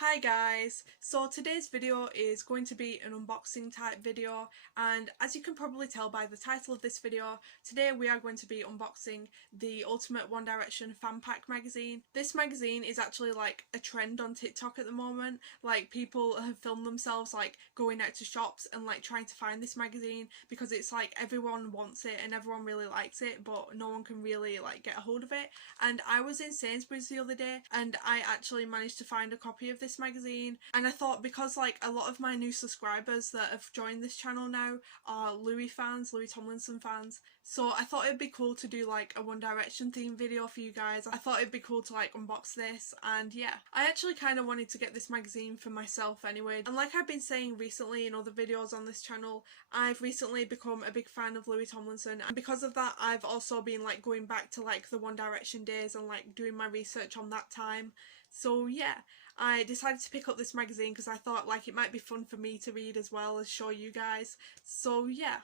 Hi guys, so today's video is going to be an unboxing type video, and as you can probably tell by the title of this video, today we are going to be unboxing the Ultimate One Direction Fan Pack magazine. This magazine is actually like a trend on TikTok at the moment. Like, people have filmed themselves like going out to shops and like trying to find this magazine because it's like everyone wants it and everyone really likes it, but no one can really like get a hold of it. And I was in Sainsbury's the other day and I actually managed to find a copy of this magazine, and I thought, because like a lot of my new subscribers that have joined this channel now are Louis fans, Louis Tomlinson fans, so I thought it'd be cool to do like a One Direction themed video for you guys. I thought it'd be cool to like unbox this, and yeah, I actually kind of wanted to get this magazine for myself anyway. And like I've been saying recently in other videos on this channel, I've recently become a big fan of Louis Tomlinson, and because of that I've also been like going back to like the One Direction days and like doing my research on that time. So yeah, I decided to pick up this magazine because I thought like it might be fun for me to read as well as show you guys. So yeah,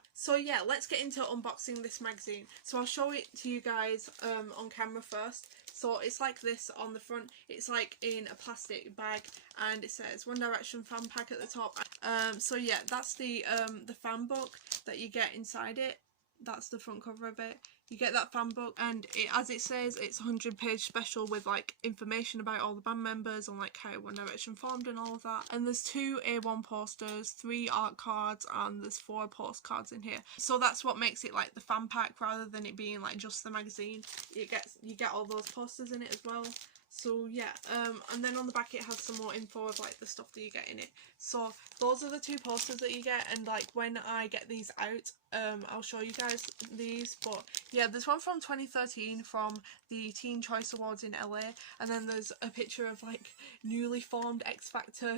let's get into unboxing this magazine. So I'll show it to you guys on camera first. So it's like this on the front. It's like in a plastic bag and it says One Direction Fan Pack at the top. So yeah, that's the fan book that you get inside it. That's the front cover of it. You get that fan book, and as it says, it's a 100-page special with like information about all the band members and like how One Direction formed and all of that. And there's 2 A1 posters, 3 art cards, and there's 4 postcards in here. So that's what makes it like the fan pack rather than it being like just the magazine. You get all those posters in it as well. So yeah, and then on the back it has some more info of like the stuff that you get in it. So those are the 2 posters that you get, and like when I get these out, I'll show you guys these. But yeah, there's one from 2013 from the Teen Choice Awards in LA, and then there's a picture of like newly formed X Factor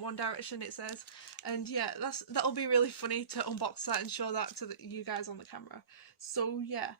One Direction, it says. And yeah, that'll be really funny to unbox that and show that to you guys on the camera. So yeah,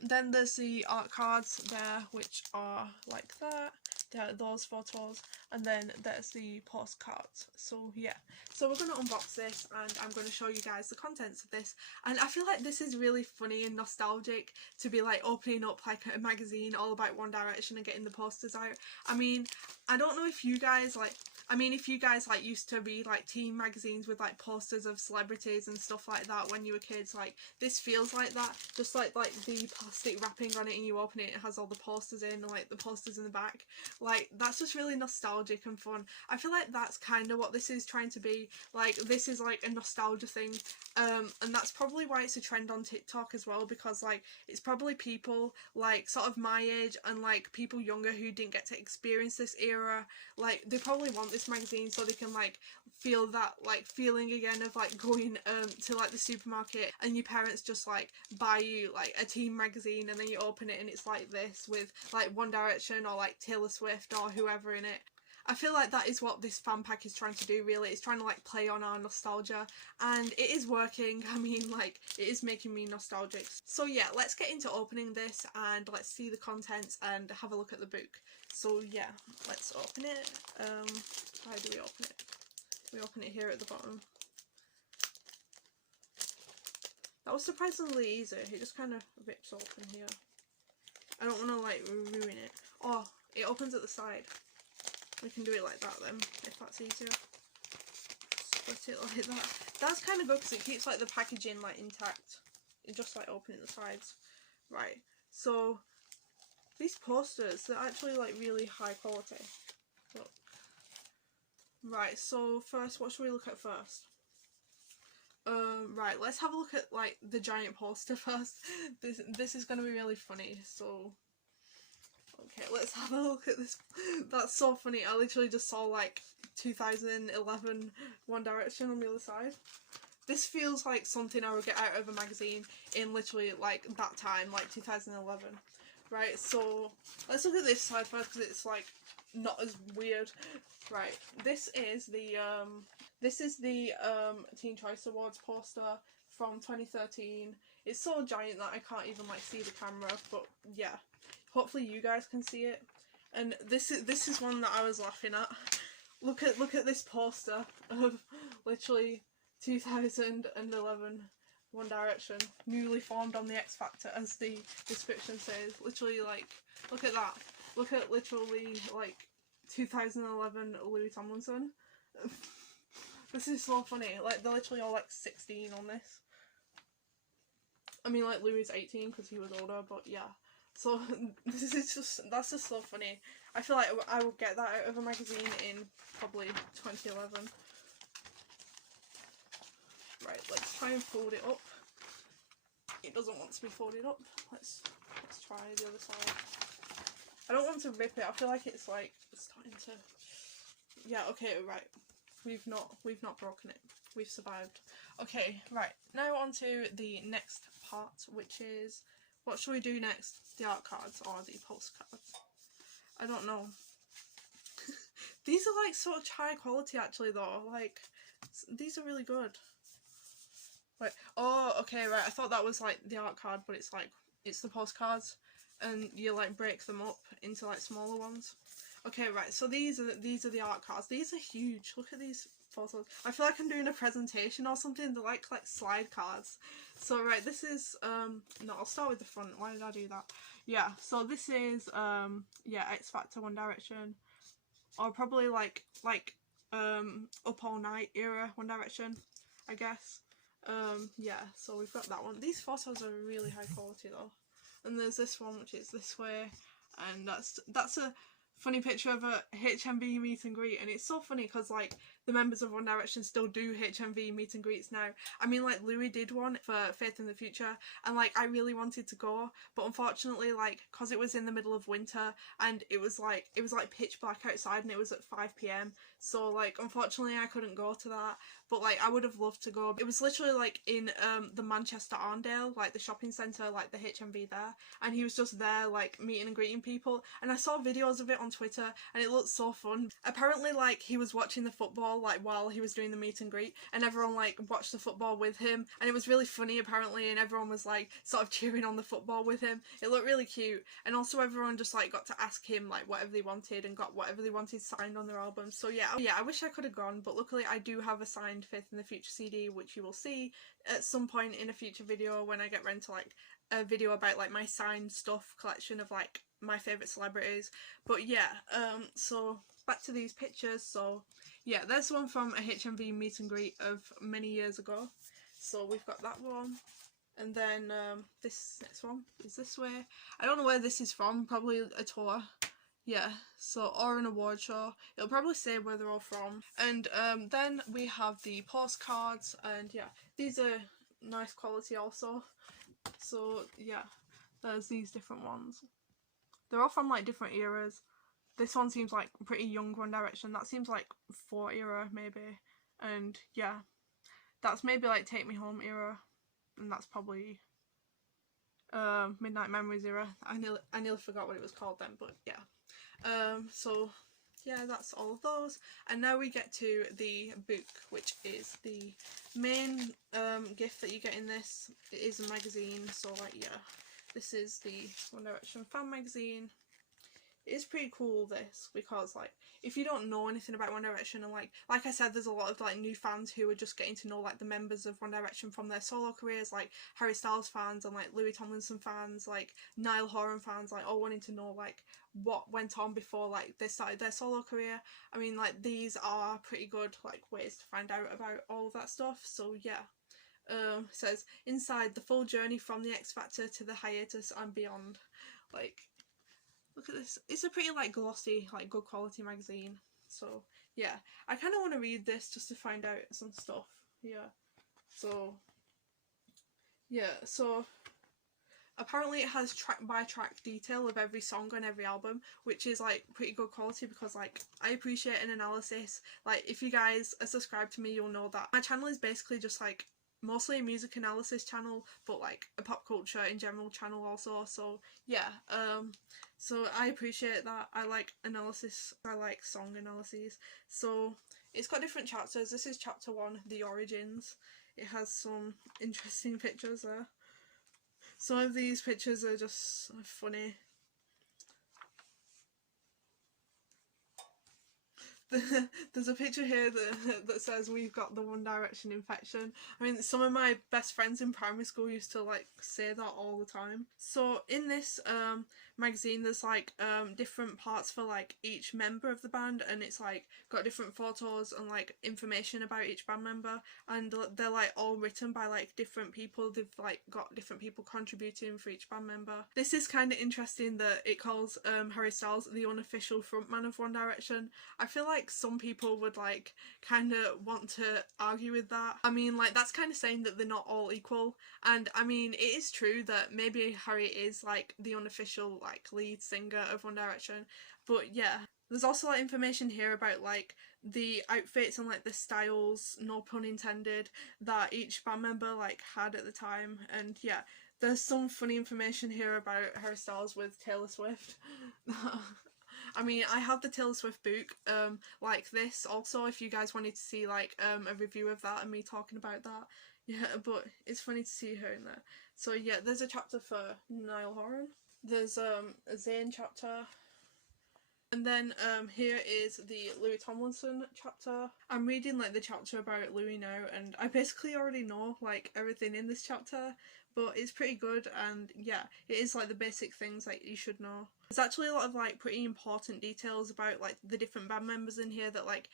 then there's the art cards there, which are like that. There are those photos, and then there's the postcards. So yeah, so we're going to unbox this and I'm going to show you guys the contents of this. And I feel like this is really funny and nostalgic to be like opening up like a magazine all about One Direction and getting the posters out. I mean, I don't know if you guys like, if you guys like used to read like teen magazines with like posters of celebrities and stuff like that when you were kids, like this feels like that, just like the plastic wrapping on it, and you open it, it has all the posters in and like the posters in the back. Like, that's just really nostalgic and fun. I feel like that's kind of what this is trying to be. Like, this is like a nostalgia thing, and that's probably why it's a trend on TikTok as well, because like it's probably people like sort of my age and like people younger who didn't get to experience this era. Like, they probably want this magazine so they can like feel that like feeling again of like going to like the supermarket and your parents just like buy you like a teen magazine, and then you open it and it's like this with like One Direction or like Taylor Swift or whoever in it. I feel like that is what this fan pack is trying to do, really. It's trying to like play on our nostalgia, and it is working. I mean, like, it is making me nostalgic. So yeah, let's get into opening this and let's see the contents and have a look at the book. So yeah, let's open it. How do we open it? We open it here at the bottom. That was surprisingly easy. It just kind of rips open here. I don't want to like ruin it. Oh, it opens at the side. We can do it like that then, if that's easier. Split it like that. That's kind of good because it keeps like the packaging like intact. It just like opening the sides. Right, so these posters, they're actually like really high quality. Look. Right, so first, what should we look at first? Right, let's have a look at like the giant poster first. This is gonna be really funny, so okay, let's have a look at this. That's so funny. I literally just saw like 2011 One Direction on the other side. This feels like something I would get out of a magazine in literally like that time, like 2011. Right, so let's look at this side first because it's like not as weird. Right, this is the Teen Choice Awards poster from 2013. It's so giant that I can't even like see the camera, but yeah, hopefully you guys can see it. And this is one that I was laughing at. Look at this poster of literally 2011 One Direction, newly formed on the X Factor, as the description says. Literally, like, look at that. Look at literally like 2011 Louis Tomlinson. This is so funny. Like, they're literally all like 16 on this. I mean, like, Louis is 18 because he was older, but yeah. So this is just, that's just so funny. I feel like I will get that out of a magazine in probably 2011. Right, let's try and fold it up. It doesn't want to be folded up. Let's try the other side. I don't want to rip it. I feel like it's like starting to. Yeah. Okay. Right. We've not broken it. We've survived. Okay. Right. Now on to the next part, which is what shall we do next? The art cards or the postcards? I don't know. These are like such high quality actually though. Like these are really good. Right. Oh, okay, right. I thought that was like the art card, but it's like it's the postcards, and you like break them up into like smaller ones. Okay, right. So these are the art cards. These are huge. Look at these photos. I feel like I'm doing a presentation or something. They're like slide cards. So right, this is no, I'll start with the front. Why did I do that? Yeah. So this is yeah, X Factor, One Direction, or probably like Up All Night era One Direction, I guess. Yeah, so we've got that one. These photos are really high quality though. And there's this one which is this way, and that's a funny picture of a HMV meet and greet, and it's so funny because like the members of One Direction still do HMV meet and greets now. I mean, like Louis did one for Faith in the Future, and like I really wanted to go, but unfortunately, like because it was in the middle of winter and it was like pitch black outside and it was at 5 p.m, so like unfortunately I couldn't go to that. But like I would have loved to go. It was literally like in the Manchester Arndale, like the shopping centre, like the HMV there, and he was just there like meeting and greeting people, and I saw videos of it on Twitter and it looked so fun. Apparently like he was watching the football like while he was doing the meet and greet, and everyone like watched the football with him, and it was really funny apparently, and everyone was like sort of cheering on the football with him. It looked really cute, and also everyone just like got to ask him like whatever they wanted and got whatever they wanted signed on their album. So yeah, I wish I could have gone, but luckily I do have a signed Faith in the Future CD, which you will see at some point in a future video when I get round to like a video about like my signed stuff collection of like my favourite celebrities. But yeah, so back to these pictures. So yeah, there's one from a HMV meet and greet of many years ago. So we've got that one. And then this next one is this way. I don't know where this is from, probably a tour. Yeah, so or an award show. It'll probably say where they're all from. And then we have the postcards, and yeah, these are nice quality also. So yeah, there's these different ones. They're all from like different eras. This one seems like pretty young One Direction. That seems like 4 era maybe. And yeah, that's maybe like Take Me Home era, and that's probably Midnight Memories era. I nearly forgot what it was called then, but yeah. So yeah, that's all of those, and now we get to the book, which is the main gift that you get in this. It is a magazine, so like yeah, this is the One Direction fan magazine. It is pretty cool this, because like if you don't know anything about One Direction, and like I said, there's a lot of like new fans who are just getting to know like the members of One Direction from their solo careers, like Harry Styles fans and like Louis Tomlinson fans, like Niall Horan fans, like all wanting to know like what went on before like they started their solo career. I mean, like these are pretty good like ways to find out about all of that stuff. So yeah. Says inside the full journey from the X Factor to the hiatus and beyond. Like, look at this. It's a pretty like glossy, like good quality magazine. So yeah, I kind of want to read this just to find out some stuff. Yeah. So yeah, so apparently it has track by track detail of every song on every album, which is like pretty good quality, because like I appreciate an analysis. Like if you guys are subscribed to me, you'll know that my channel is basically just like mostly a music analysis channel, but like a pop culture in general channel also. So yeah, so I appreciate that. I like analysis, I like song analyses. So it's got different chapters. This is chapter 1, The Origins. It has some interesting pictures there. Some of these pictures are just funny. There's a picture here that says we've got the One Direction infection. I mean, some of my best friends in primary school used to like say that all the time. So in this magazine, there's like different parts for like each member of the band, and it's like got different photos and like information about each band member, and they're like all written by like different people. They've like got different people contributing for each band member. This is kind of interesting that it calls Harry Styles the unofficial frontman of One Direction. I feel like some people would like kind of want to argue with that. I mean, like, that's kind of saying that they're not all equal, and I mean, it is true that maybe Harry is like the unofficial like lead singer of One Direction, but yeah. There's also like information here about like the outfits and like the styles, no pun intended, that each band member like had at the time, and yeah, there's some funny information here about Harry Styles with Taylor Swift. I mean, I have the Taylor Swift book like this also, if you guys wanted to see like a review of that and me talking about that. Yeah, but it's funny to see her in there. So yeah, there's a chapter for Niall Horan. There's a Zayn chapter. And then here is the Louis Tomlinson chapter. I'm reading like the chapter about Louis now, and I basically already know like everything in this chapter, but it's pretty good, and yeah, it is like the basic things like you should know. There's actually a lot of like pretty important details about like the different band members in here that like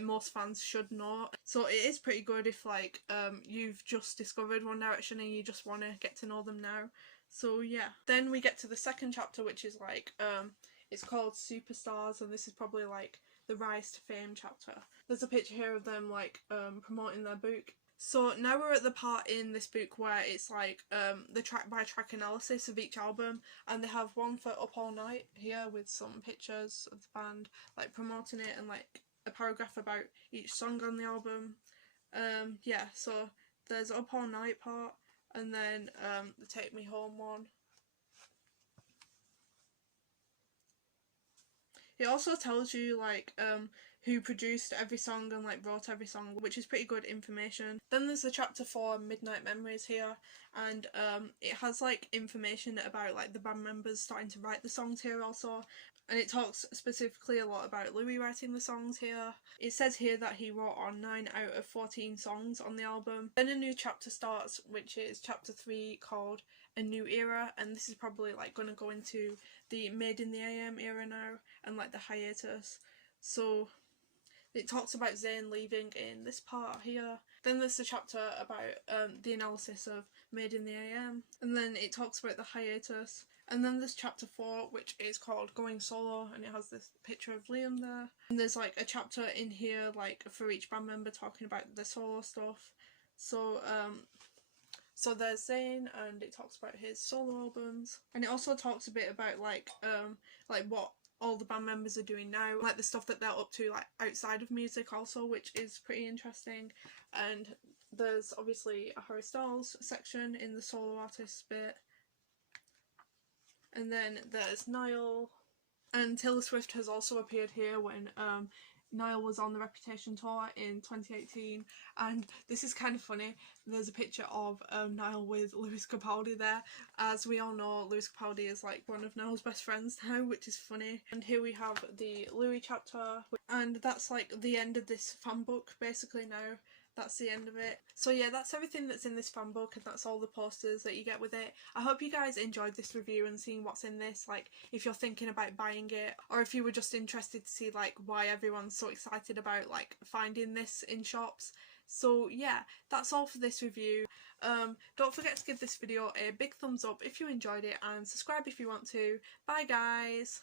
most fans should know. So it is pretty good if like you've just discovered One Direction and you just want to get to know them now. So yeah. Then we get to the second chapter, which is like it's called Superstars, and this is probably like the Rise to Fame chapter. There's a picture here of them like promoting their book. So now we're at the part in this book where it's like the track by track analysis of each album, and they have one for Up All Night here with some pictures of the band like promoting it and like a paragraph about each song on the album. Yeah, so there's Up All Night part, and then the Take Me Home one. It also tells you like who produced every song and like wrote every song, which is pretty good information. Then there's the chapter for Midnight Memories here, and it has like information about like the band members starting to write the songs here also, and it talks specifically a lot about Louis writing the songs here. It says here that he wrote on 9 out of 14 songs on the album. Then a new chapter starts, which is chapter 3, called A New Era, and this is probably like going to go into the Made in the AM era now, and like the hiatus. So it talks about Zayn leaving in this part here. Then there's a chapter about the analysis of Made in the AM, and then it talks about the hiatus. And then there's chapter 4, which is called Going Solo, and it has this picture of Liam there. And there's like a chapter in here like for each band member talking about the solo stuff. So so there's Zayn, and it talks about his solo albums, and it also talks a bit about like what all the band members are doing now, like the stuff that they're up to like outside of music also, which is pretty interesting. And there's obviously a Harry Styles section in the solo artists bit, and then there's Niall, and Taylor Swift has also appeared here when Niall was on the Reputation tour in 2018, and this is kind of funny. There's a picture of Niall with Lewis Capaldi there. As we all know, Lewis Capaldi is like one of Niall's best friends now, which is funny. And here we have the Louis chapter, and that's like the end of this fan book basically now. That's the end of it. So yeah, that's everything that's in this fan book, and that's all the posters that you get with it. I hope you guys enjoyed this review and seeing what's in this, like if you're thinking about buying it, or if you were just interested to see like why everyone's so excited about like finding this in shops. So yeah, that's all for this review. Don't forget to give this video a big thumbs up if you enjoyed it, and subscribe if you want to. Bye guys!